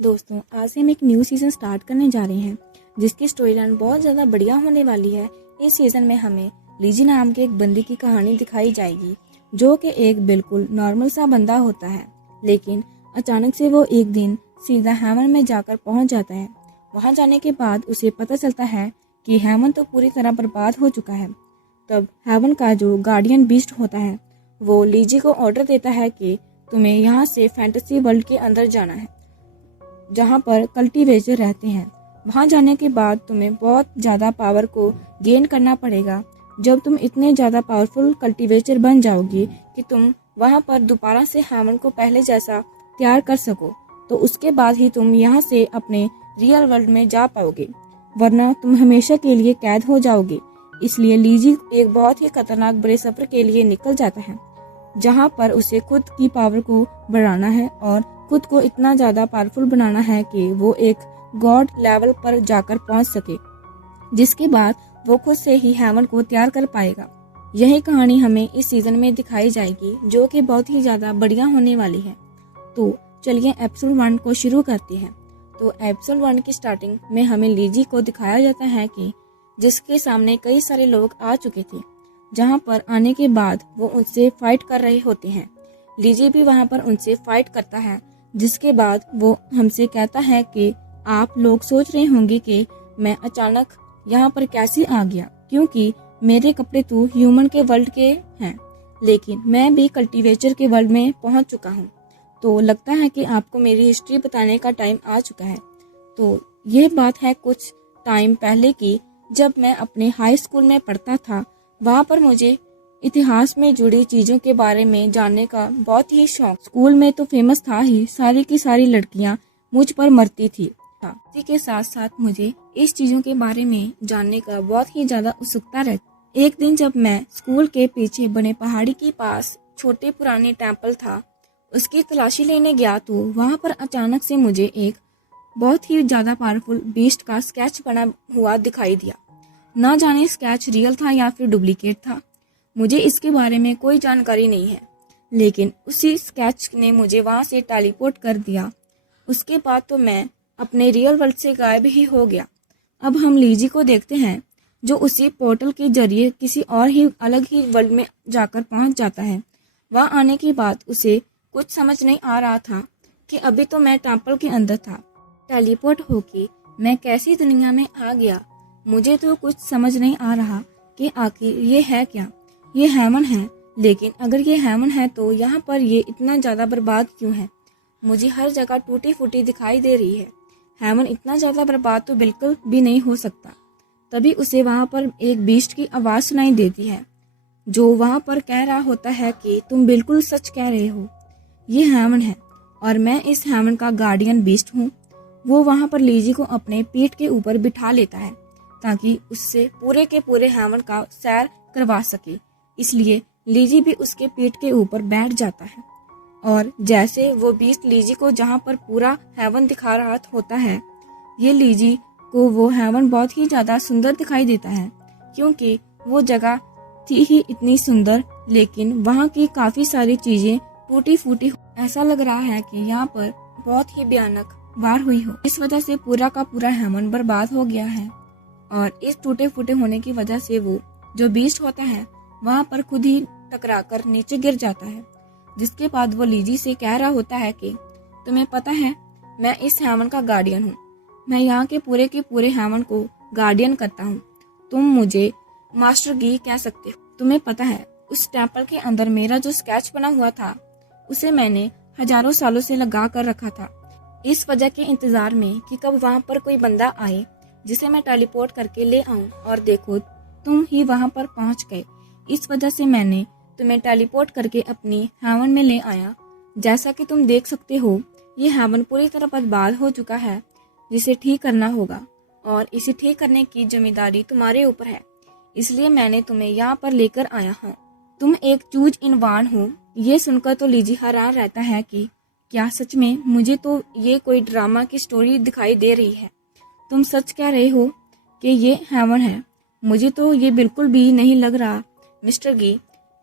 दोस्तों, आज से हम एक न्यू सीज़न स्टार्ट करने जा रहे हैं जिसकी स्टोरी लाइन बहुत ज़्यादा बढ़िया होने वाली है। इस सीज़न में हमें लीजी नाम के एक बंदी की कहानी दिखाई जाएगी जो कि एक बिल्कुल नॉर्मल सा बंदा होता है, लेकिन अचानक से वो एक दिन सीधा हेवन में जाकर पहुंच जाता है। वहां जाने के बाद उसे पता चलता है कि हेवन तो पूरी तरह बर्बाद हो चुका है। तब हेवन का जो गार्डियन बीस्ट होता है वो लीजी को ऑर्डर देता है कि तुम्हें यहाँ से फैंटेसी वर्ल्ड के अंदर जाना है जहाँ पर कल्टीवेटर रहते हैं। वहाँ जाने के बाद तुम्हें बहुत ज़्यादा पावर को गेन करना पड़ेगा। जब तुम इतने ज़्यादा पावरफुल कल्टीवेटर बन जाओगी कि तुम वहाँ पर दोबारा से हेवन को पहले जैसा तैयार कर सको, तो उसके बाद ही तुम यहाँ से अपने रियल वर्ल्ड में जा पाओगे, वरना तुम हमेशा के लिए कैद हो जाओगे। इसलिए लीजी एक बहुत ही खतरनाक बड़े सफर के लिए निकल जाता है जहाँ पर उसे खुद की पावर को बढ़ाना है और खुद को इतना ज्यादा पावरफुल बनाना है कि वो एक गॉड लेवल पर जाकर पहुंच सके, जिसके बाद वो खुद से ही हेवन को तैयार कर पाएगा। यही कहानी हमें इस सीजन में दिखाई जाएगी जो कि बहुत ही ज्यादा बढ़िया होने वाली है। तो चलिए एपिसोड 1 को शुरू करते हैं। तो एपिसोड 1 की स्टार्टिंग में हमें लीजी को दिखाया जाता है कि जिसके सामने कई सारे लोग आ चुके थे, जहाँ पर आने के बाद वो उनसे फाइट कर रहे होते हैं। लीजी भी वहाँ पर उनसे फाइट करता है, जिसके बाद वो हमसे कहता है कि आप लोग सोच रहे होंगे कि मैं अचानक यहाँ पर कैसे आ गया, क्योंकि मेरे कपड़े तो ह्यूमन के वर्ल्ड के हैं, लेकिन मैं भी कल्टीवेटर के वर्ल्ड में पहुँच चुका हूँ। तो लगता है कि आपको मेरी हिस्ट्री बताने का टाइम आ चुका है। तो ये बात है कुछ टाइम पहले की, जब मैं अपने हाई स्कूल में पढ़ता था। वहाँ पर मुझे इतिहास में जुड़ी चीजों के बारे में जानने का बहुत ही शौक। स्कूल में तो फेमस था ही, सारी की सारी लड़कियाँ मुझ पर मरती थी। इसी के साथ साथ मुझे इस चीजों के बारे में जानने का बहुत ही ज्यादा उत्सुकता रहती। एक दिन जब मैं स्कूल के पीछे बने पहाड़ी के पास छोटे पुराने टेम्पल था, उसकी तलाशी लेने गया तो वहाँ पर अचानक से मुझे एक बहुत ही ज्यादा पावरफुल बीस्ट का स्केच बना हुआ दिखाई दिया। ना जाने स्केच रियल था या फिर डुप्लीकेट था, मुझे इसके बारे में कोई जानकारी नहीं है, लेकिन उसी स्केच ने मुझे वहाँ से टेलीपोर्ट कर दिया। उसके बाद तो मैं अपने रियल वर्ल्ड से गायब ही हो गया। अब हम लीजी को देखते हैं जो उसी पोर्टल के जरिए किसी और ही अलग ही वर्ल्ड में जाकर पहुँच जाता है। वहाँ आने के बाद उसे कुछ समझ नहीं आ रहा था कि अभी तो मैं टेम्पल के अंदर था, टेलीपोर्ट होके मैं कैसी दुनिया में आ गया। मुझे तो कुछ समझ नहीं आ रहा कि आखिर ये है क्या। ये हेवन है, लेकिन अगर ये हेवन है तो यहाँ पर ये इतना ज़्यादा बर्बाद क्यों है। मुझे हर जगह टूटी फूटी दिखाई दे रही है। हेवन इतना ज़्यादा बर्बाद तो बिल्कुल भी नहीं हो सकता। तभी उसे वहाँ पर एक बीस्ट की आवाज़ सुनाई देती है जो वहाँ पर कह रहा होता है कि तुम बिल्कुल सच कह रहे हो, ये हेवन है और मैं इस हेवन का गार्डियन बीस्ट हूँ। वो वहाँ पर लीजी को अपने पीठ के ऊपर बिठा लेता है ताकि उससे पूरे के पूरे हेवन का सैर करवा सके। इसलिए लीजी भी उसके पीठ के ऊपर बैठ जाता है और जैसे वो बीस्ट लीजी को जहाँ पर पूरा हेवन दिखा रहा होता है, ये लीजी को वो हेवन बहुत ही ज़्यादा सुंदर दिखाई देता है, क्योंकि वो जगह थी ही इतनी सुंदर, लेकिन वहाँ की काफ़ी सारी चीज़ें टूटी फूटी। ऐसा लग रहा है कि यहाँ पर बहुत ही भयानक वार हुई हो। इस वजह से पूरा का पूरा हेवन बर्बाद हो गया है और इस टूटे फूटे होने की वजह से वो जो बीस्ट होता है वहाँ पर खुद ही टकरा कर नीचे गिर जाता है। जिसके बाद वो लीजी से कह रहा होता है कि तुम्हें पता है मैं इस हेवन का गार्डियन हूँ, मैं यहाँ के पूरे हेवन को गार्डियन करता हूँ। तुम मुझे मास्टर गी कह सकते हो। तुम्हें पता है उस टेम्पल के अंदर मेरा जो स्केच बना हुआ था उसे मैंने हजारों सालों से लगा कर रखा था, इस वजह के इंतजार में कि कब वहाँ पर कोई बंदा आए जिसे मैं टेलीपोर्ट करके ले आऊं। और देखो तुम ही वहाँ पर पहुँच गए, इस वजह से मैंने तुम्हें टेलीपोर्ट करके अपनी हेवन में ले आया। जैसा कि तुम देख सकते हो ये हेवन पूरी तरह बर्बाद हो चुका है, जिसे ठीक करना होगा और इसे ठीक करने की जिम्मेदारी तुम्हारे ऊपर है, इसलिए मैंने तुम्हें यहाँ पर लेकर आया हूँ। तुम एक चूज इन वान हो। ये सुनकर तो लीजी हैरान रहता है कि क्या सच में मुझे तो ये कोई ड्रामा की स्टोरी दिखाई दे रही है। तुम सच कह रहे हो कि ये हेवन है? मुझे तो ये बिल्कुल भी नहीं लग रहा। मिस्टर गी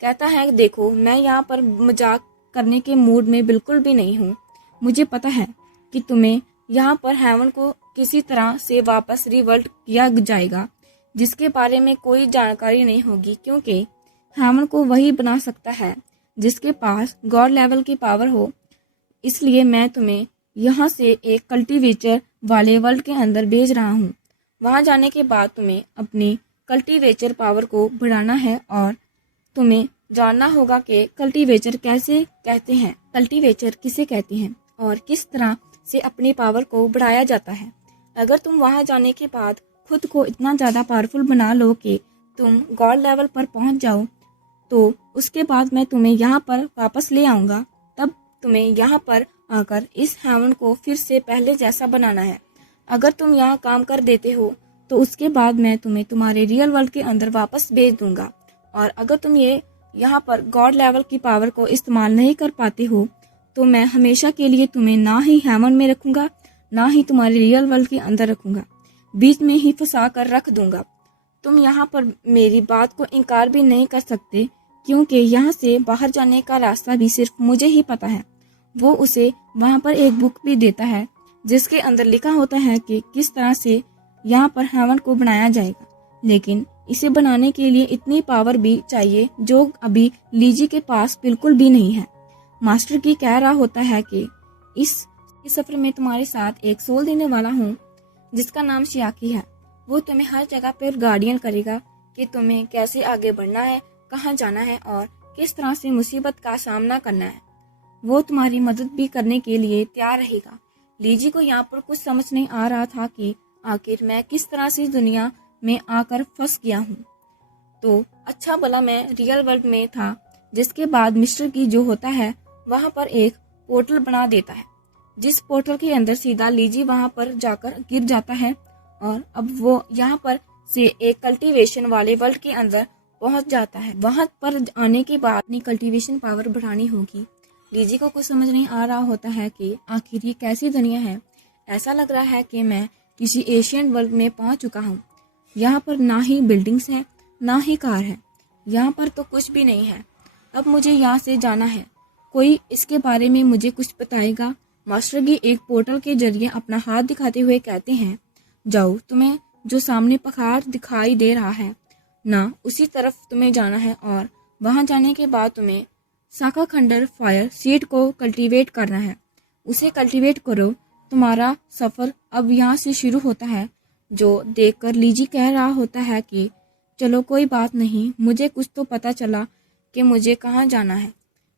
कहता है देखो मैं यहाँ पर मजाक करने के मूड में बिल्कुल भी नहीं हूँ। मुझे पता है कि तुम्हें यहाँ पर हेवन को किसी तरह से वापस रिवोल्ट किया जाएगा, जिसके बारे में कोई जानकारी नहीं होगी, क्योंकि हेवन को वही बना सकता है जिसके पास गॉड लेवल की पावर हो। इसलिए मैं तुम्हें यहाँ से एक कल्टीवेटर वाले वर्ल्ड के अंदर भेज रहा हूँ। वहाँ जाने के बाद तुम्हें अपनी कल्टीवेटर पावर को बढ़ाना है और तुम्हें जानना होगा कि कल्टीवेटर कैसे कहते हैं, कल्टीवेटर किसे कहते हैं और किस तरह से अपनी पावर को बढ़ाया जाता है। अगर तुम वहाँ जाने के बाद खुद को इतना ज़्यादा पावरफुल बना लो कि तुम गॉड लेवल पर पहुँच जाओ, तो उसके बाद मैं तुम्हें यहाँ पर वापस ले आऊँगा। तब तुम्हें यहाँ पर आकर इस हेवन को फिर से पहले जैसा बनाना है। अगर तुम यहाँ काम कर देते हो तो उसके बाद मैं तुम्हें तुम्हारे रियल वर्ल्ड के अंदर वापस भेज दूंगा। और अगर तुम ये यहाँ पर गॉड लेवल की पावर को इस्तेमाल नहीं कर पाते हो तो मैं हमेशा के लिए तुम्हें ना ही हेवन में रखूंगा, ना ही तुम्हारे रियल वर्ल्ड के अंदर रखूंगा, बीच में ही फंसा कर रख दूंगा। तुम यहाँ पर मेरी बात को इनकार भी नहीं कर सकते, क्योंकि यहाँ से बाहर जाने का रास्ता भी सिर्फ मुझे ही पता है। वो उसे वहाँ पर एक बुक भी देता है जिसके अंदर लिखा होता है कि किस तरह से यहाँ पर हेवन को बनाया जाएगा, लेकिन इसे बनाने के लिए इतनी पावर भी चाहिए जो अभी लीजी के पास बिल्कुल भी नहीं है। मास्टर की कह रहा होता है कि इस सफर में तुम्हारे साथ एक सोल देने वाला हूँ जिसका नाम शियाकी है। वो तुम्हें हर जगह पर गार्डियन करेगा कि तुम्हें कैसे आगे बढ़ना है, कहाँ जाना है और किस तरह से मुसीबत का सामना करना है। वो तुम्हारी मदद भी करने के लिए तैयार रहेगा। लीजी को यहाँ पर कुछ समझ नहीं आ रहा था कि आखिर मैं किस तरह से दुनिया में आकर फंस गया हूँ। तो अच्छा भला मैं रियल वर्ल्ड में था, जिसके बाद मिस्टर की जो होता है वहाँ पर एक पोर्टल बना देता है, जिस पोर्टल के अंदर सीधा लीजी वहाँ पर जाकर गिर जाता है और अब वो यहाँ पर से एक कल्टीवेशन वाले वर्ल्ड के अंदर पहुँच जाता है। वहाँ पर आने के बाद अपनी कल्टीवेशन पावर बढ़ानी होगी। लीजी को कुछ समझ नहीं आ रहा होता है कि आखिर ये कैसी दुनिया है। ऐसा लग रहा है कि मैं किसी एशियन वर्ल्ड में पहुंच चुका हूँ। यहाँ पर ना ही बिल्डिंग्स हैं, ना ही कार है, यहाँ पर तो कुछ भी नहीं है। अब मुझे यहाँ से जाना है। कोई इसके बारे में मुझे कुछ बताएगा? मास्टर जी एक पोर्टल के जरिए अपना हाथ दिखाते हुए कहते हैं, जाओ, तुम्हें जो सामने पहाड़ दिखाई दे रहा है ना, उसी तरफ तुम्हें जाना है और वहाँ जाने के बाद तुम्हें शाखा खंडर फायर सीड को कल्टीवेट करना है। उसे कल्टीवेट करो। तुम्हारा सफ़र अब यहाँ से शुरू होता है। जो देखकर लीजी कह रहा होता है कि चलो कोई बात नहीं, मुझे कुछ तो पता चला कि मुझे कहाँ जाना है।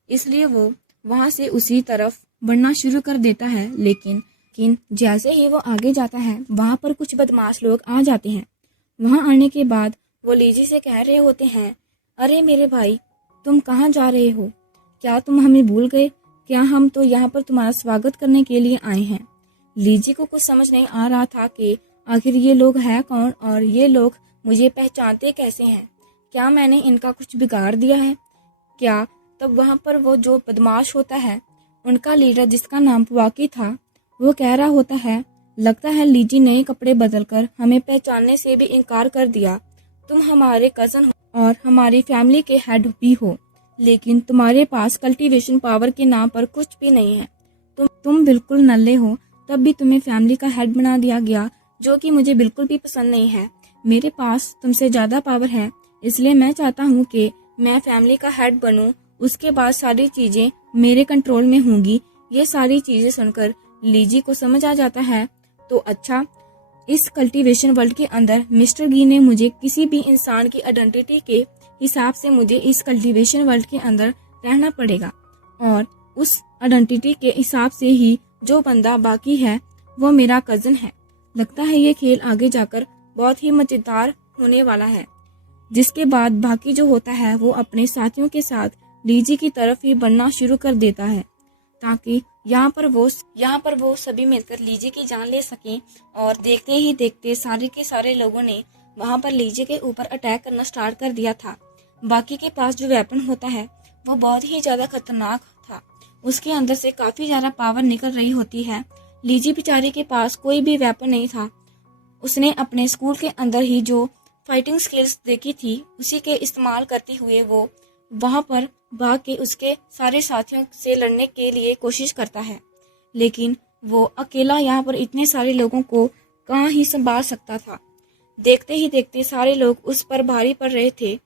इसलिए वो वहाँ से उसी तरफ बढ़ना शुरू कर देता है। लेकिन जैसे ही वो आगे जाता है वहाँ पर कुछ बदमाश लोग आ जाते हैं। वहाँ आने के बाद वो लीजी से कह रहे होते हैं, अरे मेरे भाई, तुम कहाँ जा रहे हो? क्या तुम हमें भूल गए? क्या हम तो यहाँ पर तुम्हारा स्वागत करने के लिए आए हैं। लीजी को कुछ समझ नहीं आ रहा था कि आखिर ये लोग हैं कौन और ये लोग मुझे पहचानते कैसे हैं। क्या मैंने इनका कुछ बिगाड़ दिया है क्या? तब वहाँ पर वो जो बदमाश होता है, उनका लीडर जिसका नाम पवाकी था, वो कह रहा होता है, लगता है लीजी नए कपड़े बदलकर हमें पहचानने से भी इनकार कर दिया। तुम हमारे कज़न हो और हमारी फैमिली के हेड भी हो, लेकिन तुम्हारे पास कल्टीवेशन पावर के नाम पर कुछ भी नहीं है। तुम बिल्कुल नल्ले हो, तब भी तुम्हें फैमिली का हेड बना दिया गया, जो कि मुझे बिल्कुल भी पसंद नहीं है। मेरे पास तुमसे ज़्यादा पावर है, इसलिए मैं चाहता हूँ कि मैं फैमिली का हेड बनूँ। उसके बाद सारी चीज़ें मेरे कंट्रोल में होंगी। ये सारी चीज़ें सुनकर लीजी को समझ आ जाता है, तो अच्छा, इस कल्टीवेशन वर्ल्ड के अंदर मिस्टर गी ने मुझे किसी भी इंसान की आइडेंटिटी के हिसाब से मुझे इस कल्टीवेशन वर्ल्ड के अंदर रहना पड़ेगा और उस आइडेंटिटी के हिसाब से ही जो बंदा बाकी है वो मेरा कज़न है। लगता है ये खेल आगे जाकर बहुत ही मज़ेदार होने वाला है। जिसके बाद बाकी जो होता है वो अपने साथियों के साथ लीजी की तरफ ही बढ़ना शुरू कर देता है, ताकि यहाँ पर वो सभी मिलकर लीजी की जान ले सकें। और देखते ही देखते सारे के सारे लोगों ने वहाँ पर लीजी के ऊपर अटैक करना स्टार्ट कर दिया था। बाकी के पास जो वेपन होता है वो बहुत ही ज़्यादा खतरनाक था। उसके अंदर से काफ़ी ज़्यादा पावर निकल रही होती है। लीजी बेचारे के पास कोई भी वेपन नहीं था। उसने अपने स्कूल के अंदर ही जो फाइटिंग स्किल्स देखी थी उसी के इस्तेमाल करते हुए वो वहाँ पर भाग के उसके सारे साथियों से लड़ने के लिए कोशिश करता है, लेकिन वो अकेला यहाँ पर इतने सारे लोगों को कहाँ ही संभाल सकता था। देखते ही देखते सारे लोग उस पर भारी पड़ रहे थे,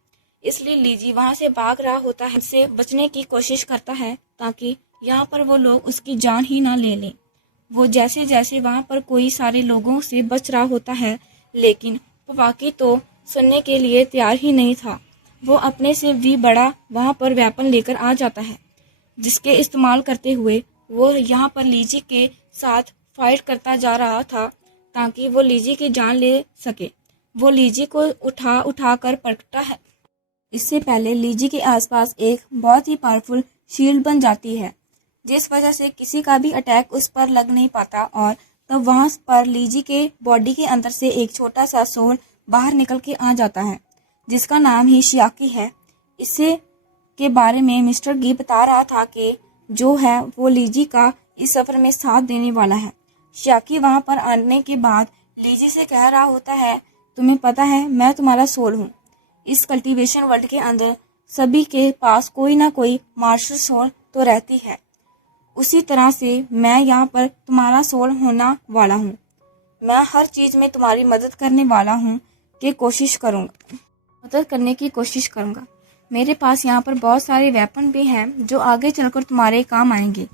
इसलिए लीजी वहां से भाग रहा होता है, उससे बचने की कोशिश करता है ताकि यहाँ पर वो लोग उसकी जान ही ना ले लें। वो जैसे जैसे वहां पर कोई सारे लोगों से बच रहा होता है, लेकिन पवाकी तो सुनने के लिए तैयार ही नहीं था। वो अपने से भी बड़ा वहां पर वेपन लेकर आ जाता है, जिसके इस्तेमाल करते हुए वो यहाँ पर लीजी के साथ फाइट करता जा रहा था ताकि वो लीजी की जान ले सके। वो लीजी को उठा उठा कर पटकता है। इससे पहले लीजी के आसपास एक बहुत ही पावरफुल शील्ड बन जाती है, जिस वजह से किसी का भी अटैक उस पर लग नहीं पाता। और तब वहां पर लीजी के बॉडी के अंदर से एक छोटा सा सोल बाहर निकल के आ जाता है, जिसका नाम ही शियाकी है। इससे के बारे में मिस्टर गी बता रहा था कि जो है वो लीजी का इस सफर में साथ देने वाला है। शियाकी वहां पर आने के बाद लीजी से कह रहा होता है, तुम्हें पता है मैं तुम्हारा सोल हूँ। इस कल्टीवेशन वर्ल्ड के अंदर सभी के पास कोई ना कोई मार्शल सोल तो रहती है, उसी तरह से मैं यहाँ पर तुम्हारा सोल होना वाला हूँ। मैं हर चीज में तुम्हारी मदद करने वाला हूँ कि मदद करने की कोशिश करूँगा। मेरे पास यहाँ पर बहुत सारे वेपन भी हैं जो आगे चलकर तुम्हारे काम आएंगे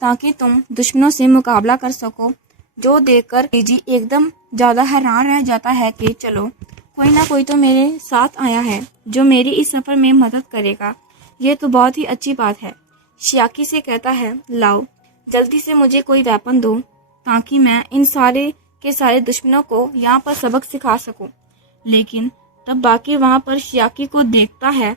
ताकि तुम दुश्मनों से मुकाबला कर सको। जो देखकर लीजी एकदम ज्यादा हैरान रह जाता है कि चलो कोई ना कोई तो मेरे साथ आया है जो मेरी इस सफर में मदद करेगा, ये तो बहुत ही अच्छी बात है। शियाकी से कहता है, लाओ जल्दी से मुझे कोई वेपन दो ताकि मैं इन सारे के सारे दुश्मनों को यहाँ पर सबक सिखा सकूं। लेकिन तब बाकी वहाँ पर शियाकी को देखता है,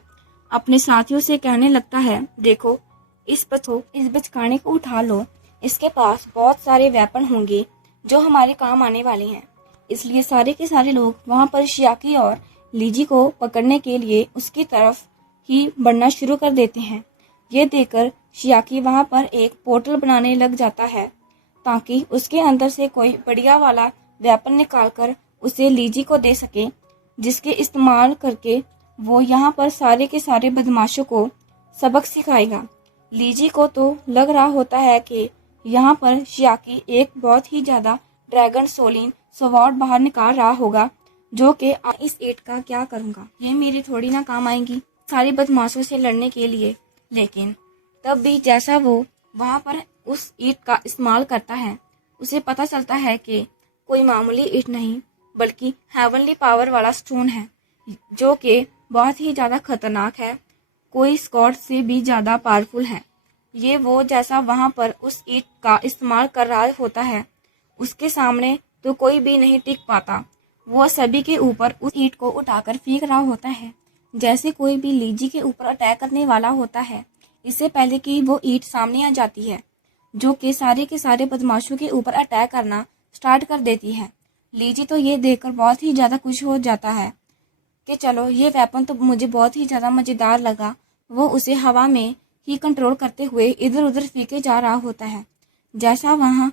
अपने साथियों से कहने लगता है, देखो इस बचकाने को उठा लो, इसके पास बहुत सारे वेपन होंगे जो हमारे काम आने वाले हैं। इसलिए सारे के सारे लोग वहाँ पर शियाकी और लीजी को पकड़ने के लिए उसकी तरफ ही बढ़ना शुरू कर देते हैं। ये देखकर शियाकी वहाँ पर एक पोर्टल बनाने लग जाता है ताकि उसके अंदर से कोई बढ़िया वाला वेपन निकालकर उसे लीजी को दे सके, जिसके इस्तेमाल करके वो यहाँ पर सारे के सारे बदमाशों को सबक सिखाएगा। लीजी को तो लग रहा होता है कि यहाँ पर शियाकी एक बहुत ही ज्यादा ड्रैगन सोलिन स्वॉर्ड बाहर निकाल रहा होगा, जो कि इस ईंट का क्या करूँगा, ये मेरी थोड़ी ना काम आएंगी सारे बदमाशों से लड़ने के लिए। लेकिन तब भी जैसा वो वहाँ पर उस ईंट का इस्तेमाल करता है, उसे पता चलता है कि कोई मामूली ईंट नहीं बल्कि हेवनली पावर वाला स्टोन है, जो कि बहुत ही ज़्यादा खतरनाक है, कोई स्कॉट से भी ज़्यादा पावरफुल है। ये वो जैसा वहाँ पर उस ईंट का इस्तेमाल कर रहा होता है, उसके सामने तो कोई भी नहीं टिक पाता। वो सभी के ऊपर उस ईंट को उठाकर फेंक रहा होता है, जैसे कोई भी लीजी के ऊपर अटैक करने वाला होता है। इससे पहले कि वो ईंट सामने आ जाती है, जो कि सारे के सारे बदमाशों के ऊपर अटैक करना स्टार्ट कर देती है। लीजी तो ये देखकर बहुत ही ज़्यादा खुश हो जाता है कि चलो ये वेपन तो मुझे बहुत ही ज़्यादा मज़ेदार लगा। वो उसे हवा में ही कंट्रोल करते हुए इधर उधर फेंके जा रहा होता है। जैसा वहाँ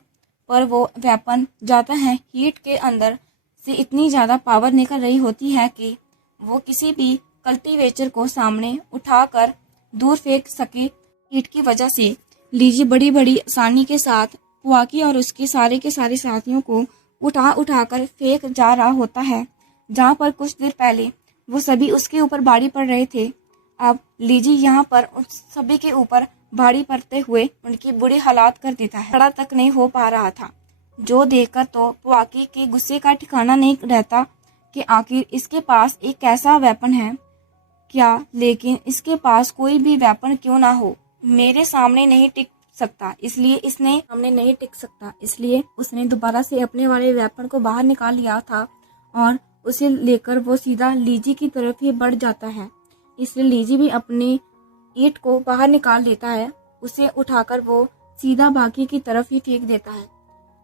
पर वो वेपन जाता है, हीट के अंदर से इतनी ज़्यादा पावर निकल रही होती है कि वो किसी भी कल्टीवेटर को सामने उठाकर दूर फेंक सके। हीट की वजह से लीजी बड़ी बड़ी आसानी के साथ पवाकी और उसके सारे के सारे साथियों को उठाकर फेंक जा रहा होता है। जहाँ पर कुछ देर पहले वो सभी उसके ऊपर भारी पड़ रहे थे, अब लीजी यहाँ पर उन सभी के ऊपर भारी पड़ते हुए उनकी बुरी हालात कर देता है। खड़ा तक नहीं हो पा रहा था, जो देखकर तो पवाकी के गुस्से का ठिकाना नहीं रहता कि आखिर इसके पास एक कैसा वेपन है क्या, लेकिन इसके पास कोई भी वेपन क्यों ना हो, मेरे सामने नहीं टिक सकता। इसलिए उसने दोबारा से अपने वाले वेपन को बाहर निकाल लिया था और उसे लेकर वो सीधा लीजी की तरफ ही बढ़ जाता है। इसलिए लीजी भी अपनी ईंट को बाहर निकाल लेता है, उसे उठाकर वो सीधा बाकी की तरफ ही फेंक देता है।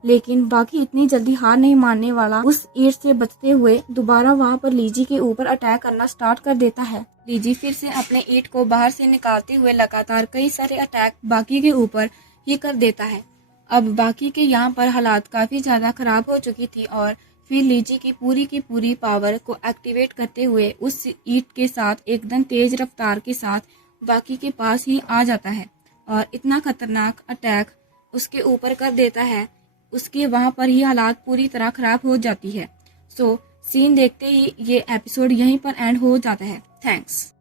लेकिन बाकी इतनी जल्दी हार नहीं मानने वाला, उस ईंट से बचते हुए दोबारा वहाँ पर लीजी के ऊपर अटैक करना स्टार्ट कर देता है। लीजी फिर से अपने ईंट को बाहर से निकालते हुए लगातार कई सारे अटैक बाकी के ऊपर ही कर देता है। अब बाकी के यहाँ पर हालात काफी ज्यादा खराब हो चुकी थी और फिर लीजी की पूरी पावर को एक्टिवेट करते हुए उस ईंट के साथ एकदम तेज रफ्तार के साथ बाकी के पास ही आ जाता है और इतना खतरनाक अटैक उसके ऊपर कर देता है उसके वहाँ पर ही हालात पूरी तरह खराब हो जाती है। सो सीन देखते ही ये एपिसोड यहीं पर एंड हो जाता है। थैंक्स।